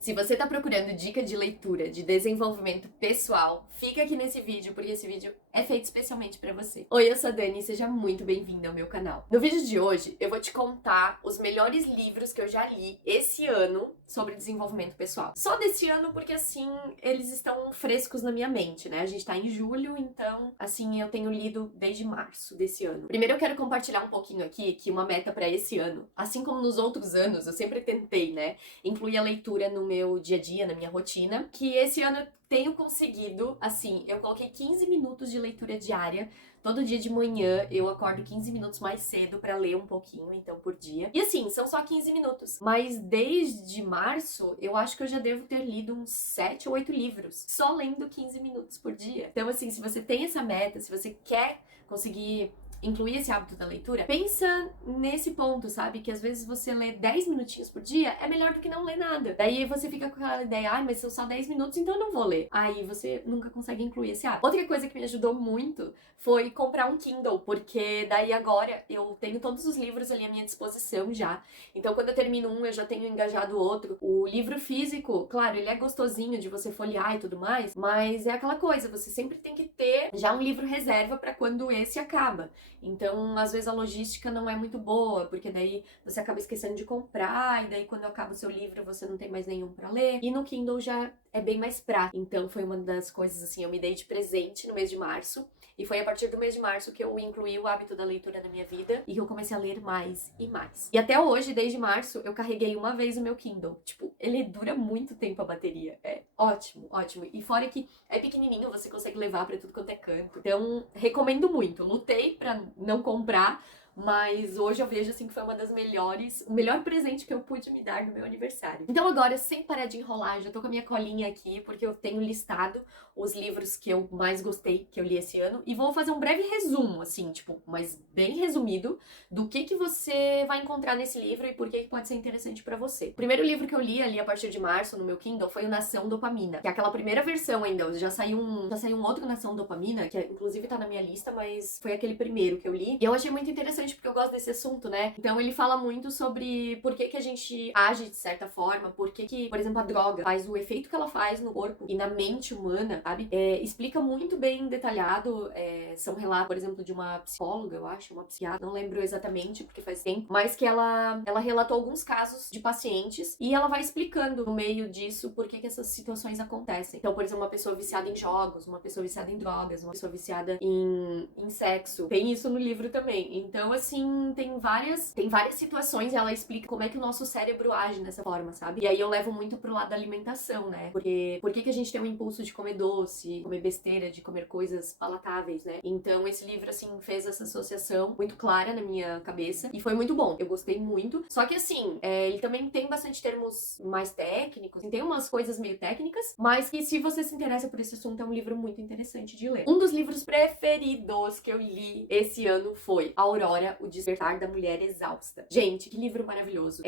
Se você tá procurando dica de leitura, de desenvolvimento pessoal, fica aqui nesse vídeo, porque esse vídeo é feito especialmente pra você. Oi, eu sou a Dani e seja muito bem-vinda ao meu canal. No vídeo de hoje, eu vou te contar os melhores livros que eu já li esse ano sobre desenvolvimento pessoal. Só desse ano, porque assim, eles estão frescos na minha mente, né? A gente tá em julho, então, assim, eu tenho lido desde março desse ano. Primeiro eu quero compartilhar um pouquinho aqui que uma meta pra esse ano, assim como nos outros anos, eu sempre tentei, né, incluir a leitura no meu dia a dia, na minha rotina, que esse ano eu tenho conseguido, assim, eu coloquei 15 minutos de leitura diária. Todo dia de manhã eu acordo 15 minutos mais cedo pra ler um pouquinho, então, por dia. E assim, são só 15 minutos. Mas desde março, eu acho que eu já devo ter lido uns 7 ou 8 livros, só lendo 15 minutos por dia. Então, assim, se você tem essa meta, se você quer conseguir incluir esse hábito da leitura, pensa nesse ponto, sabe? Que às vezes você lê 10 minutinhos por dia é melhor do que não ler nada. Daí você fica com aquela ideia, mas são só 10 minutos, então eu não vou ler. Aí você nunca consegue incluir esse hábito. Outra coisa que me ajudou muito foi comprar um Kindle, porque daí agora eu tenho todos os livros ali à minha disposição já. Então quando eu termino um, eu já tenho engajado o outro. O livro físico, claro, ele é gostosinho de você folhear e tudo mais, mas é aquela coisa, você sempre tem que ter já um livro reserva pra quando esse acaba. Então, às vezes a logística não é muito boa, porque daí você acaba esquecendo de comprar, e daí quando acaba o seu livro você não tem mais nenhum pra ler. E no Kindle já é bem mais prático. Então foi uma das coisas, assim, eu me dei de presente no mês de março. E foi a partir do mês de março que eu incluí o hábito da leitura na minha vida e que eu comecei a ler mais e mais. E até hoje, desde março, eu carreguei uma vez o meu Kindle. Tipo, ele dura muito tempo a bateria. É ótimo, ótimo. E fora que é pequenininho, você consegue levar pra tudo quanto é canto. Então, recomendo muito. Lutei pra não comprar, mas hoje eu vejo assim que foi uma das melhores, o melhor presente que eu pude me dar no meu aniversário. Então agora, sem parar de enrolar, já tô com a minha colinha aqui, porque eu tenho listado os livros que eu mais gostei, que eu li esse ano, e vou fazer um breve resumo, assim, tipo, mas bem resumido, do que você vai encontrar nesse livro e por que pode ser interessante pra você. O primeiro livro que eu li ali a partir de março no meu Kindle foi o Nação Dopamina, que é aquela primeira versão ainda, já saiu um outro Nação Dopamina, que inclusive tá na minha lista, mas foi aquele primeiro que eu li, e eu achei muito interessante porque eu gosto desse assunto, né? Então ele fala muito sobre por que a gente age de certa forma, por que, por exemplo, a droga faz o efeito que ela faz no corpo e na mente humana, sabe? Explica muito bem detalhado, são relatos, por exemplo, de uma psicóloga, eu acho, uma psiquiatra, não lembro exatamente porque faz tempo, mas que ela relatou alguns casos de pacientes e ela vai explicando no meio disso por que essas situações acontecem. Então, por exemplo, uma pessoa viciada em jogos, uma pessoa viciada em drogas, uma pessoa viciada em sexo. Tem isso no livro também. Então, assim, tem várias situações e ela explica como é que o nosso cérebro age dessa forma, sabe? E aí eu levo muito pro lado da alimentação, né? Porque por que a gente tem um impulso de comer doce, comer besteira, de comer coisas palatáveis, né? Então esse livro, assim, fez essa associação muito clara na minha cabeça e foi muito bom. Eu gostei muito. Só que, assim, ele também tem bastante termos mais técnicos, tem umas coisas meio técnicas, mas que se você se interessa por esse assunto, é um livro muito interessante de ler. Um dos livros preferidos que eu li esse ano foi Aurora, O Despertar da Mulher Exausta. Gente, que livro maravilhoso.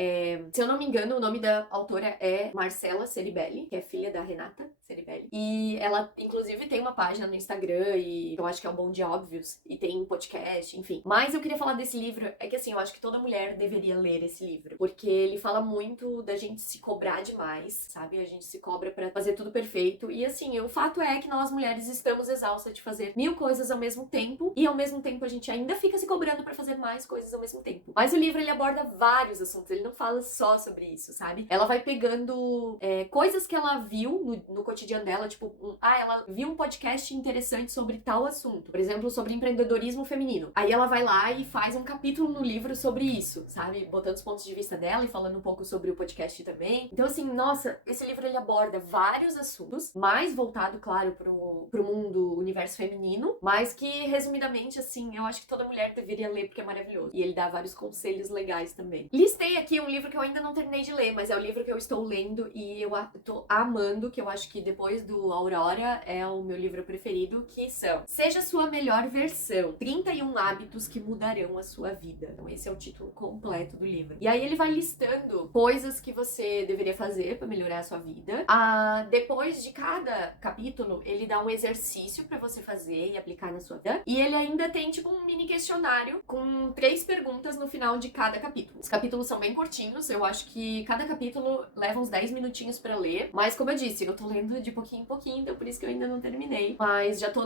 Se eu não me engano, o nome da autora é Marcela Ceribelli, que é filha da Renata Ceribelli. E ela, inclusive, tem uma página no Instagram e eu acho que é o Bom de Óbvios, e tem podcast, enfim. Mas eu queria falar desse livro, é que assim, eu acho que toda mulher deveria ler esse livro, porque ele fala muito da gente se cobrar demais, sabe? A gente se cobra pra fazer tudo perfeito. E assim, o fato é que nós mulheres estamos exaustas de fazer 1000 coisas ao mesmo tempo, e ao mesmo tempo a gente ainda fica se cobrando pra fazer mais coisas ao mesmo tempo. Mas o livro, ele aborda vários assuntos, ele não fala só sobre isso, sabe? Ela vai pegando coisas que ela viu no cotidiano dela, tipo, ela viu um podcast interessante sobre tal assunto, por exemplo, sobre empreendedorismo feminino. Aí ela vai lá e faz um capítulo no livro sobre isso, sabe? Botando os pontos de vista dela e falando um pouco sobre o podcast também. Então, assim, nossa, esse livro, ele aborda vários assuntos, mais voltado, claro, pro mundo, universo feminino, mas que, resumidamente, assim, eu acho que toda mulher deveria ler porque é maravilhoso. E ele dá vários conselhos legais também. Listei aqui um livro que eu ainda não terminei de ler, mas é o livro que eu estou lendo e eu tô amando, que eu acho que depois do Aurora é o meu livro preferido, que são Seja Sua Melhor Versão, 31 Hábitos que Mudarão a Sua Vida. Então esse é o título completo do livro. E aí ele vai listando coisas que você deveria fazer pra melhorar a sua vida. Depois de cada capítulo, ele dá um exercício pra você fazer e aplicar na sua vida. E ele ainda tem tipo um mini questionário com com 3 perguntas no final de cada capítulo. Os capítulos são bem curtinhos, eu acho que cada capítulo leva uns 10 minutinhos pra ler, mas como eu disse, eu tô lendo de pouquinho em pouquinho, então por isso que eu ainda não terminei. Mas já tô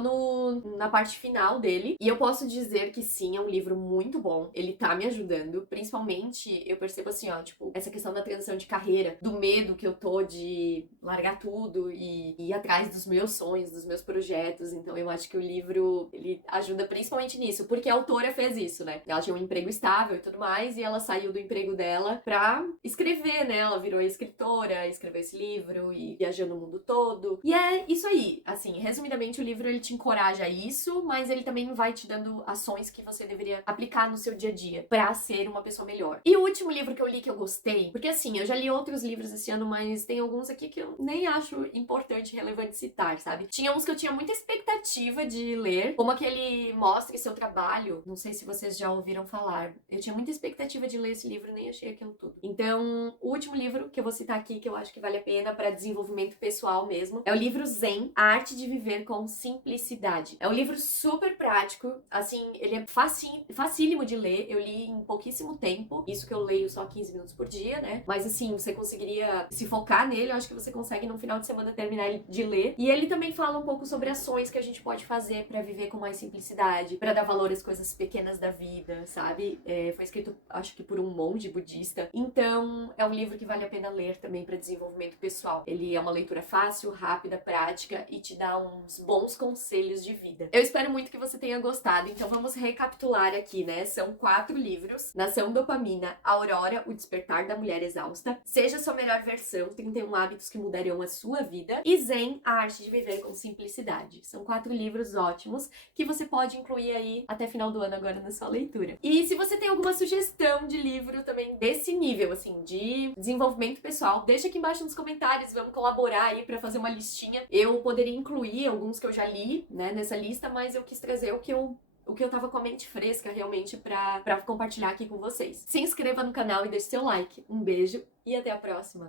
na parte final dele, e eu posso dizer que sim, é um livro muito bom, ele tá me ajudando, principalmente eu percebo assim, ó, tipo, essa questão da transição de carreira, do medo que eu tô de largar tudo e ir atrás dos meus sonhos, dos meus projetos. Então eu acho que o livro, ele ajuda principalmente nisso, porque a autora fez isso, né? Ela tinha um emprego estável e tudo mais, e ela saiu do emprego dela pra escrever, né? Ela virou escritora, escreveu esse livro e viajou no mundo todo. E é isso aí. Assim, resumidamente, o livro ele te encoraja a isso, mas ele também vai te dando ações que você deveria aplicar no seu dia a dia pra ser uma pessoa melhor. E o último livro que eu li que eu gostei, porque assim, eu já li outros livros esse ano, mas tem alguns aqui que eu nem acho importante, relevante citar, sabe? Tinha uns que eu tinha muita expectativa de ler, como aquele Mostre Seu Trabalho, não sei se vocês já ouviram falar. Eu tinha muita expectativa de ler esse livro, nem achei aquilo tudo. Então, o último livro que eu vou citar aqui, que eu acho que vale a pena para desenvolvimento pessoal mesmo, é o livro Zen, A Arte de Viver com Simplicidade. É um livro super prático, assim, ele é facílimo de ler, eu li em pouquíssimo tempo, isso que eu leio só 15 minutos por dia, né? Mas assim, você conseguiria se focar nele, eu acho que você consegue no final de semana terminar de ler. E ele também fala um pouco sobre ações que a gente pode fazer pra viver com mais simplicidade, pra dar valor às coisas pequenas da vida, sabe? Foi escrito, acho que por um monge budista. Então, é um livro que vale a pena ler também pra desenvolvimento pessoal. Ele é uma leitura fácil, rápida, prática e te dá uns bons conselhos de vida. Eu espero muito que você tenha gostado, então vamos recapitular aqui, né? São 4 livros: Nação Dopamina, Aurora, O Despertar da Mulher Exausta, Seja Sua Melhor Versão, 31 Hábitos que Mudarão a Sua Vida, e Zen, A Arte de Viver com Simplicidade. São 4 livros ótimos que você pode incluir aí até final do ano agora na sua leitura. E se você tem alguma sugestão de livro também desse nível, assim, de desenvolvimento pessoal, deixa aqui embaixo nos comentários, vamos colaborar aí pra fazer uma listinha. Eu poderia incluir alguns que eu já li, né, nessa lista, mas eu quis trazer o que eu tava com a mente fresca realmente pra compartilhar aqui com vocês. Se inscreva no canal e deixe seu like. Um beijo e até a próxima!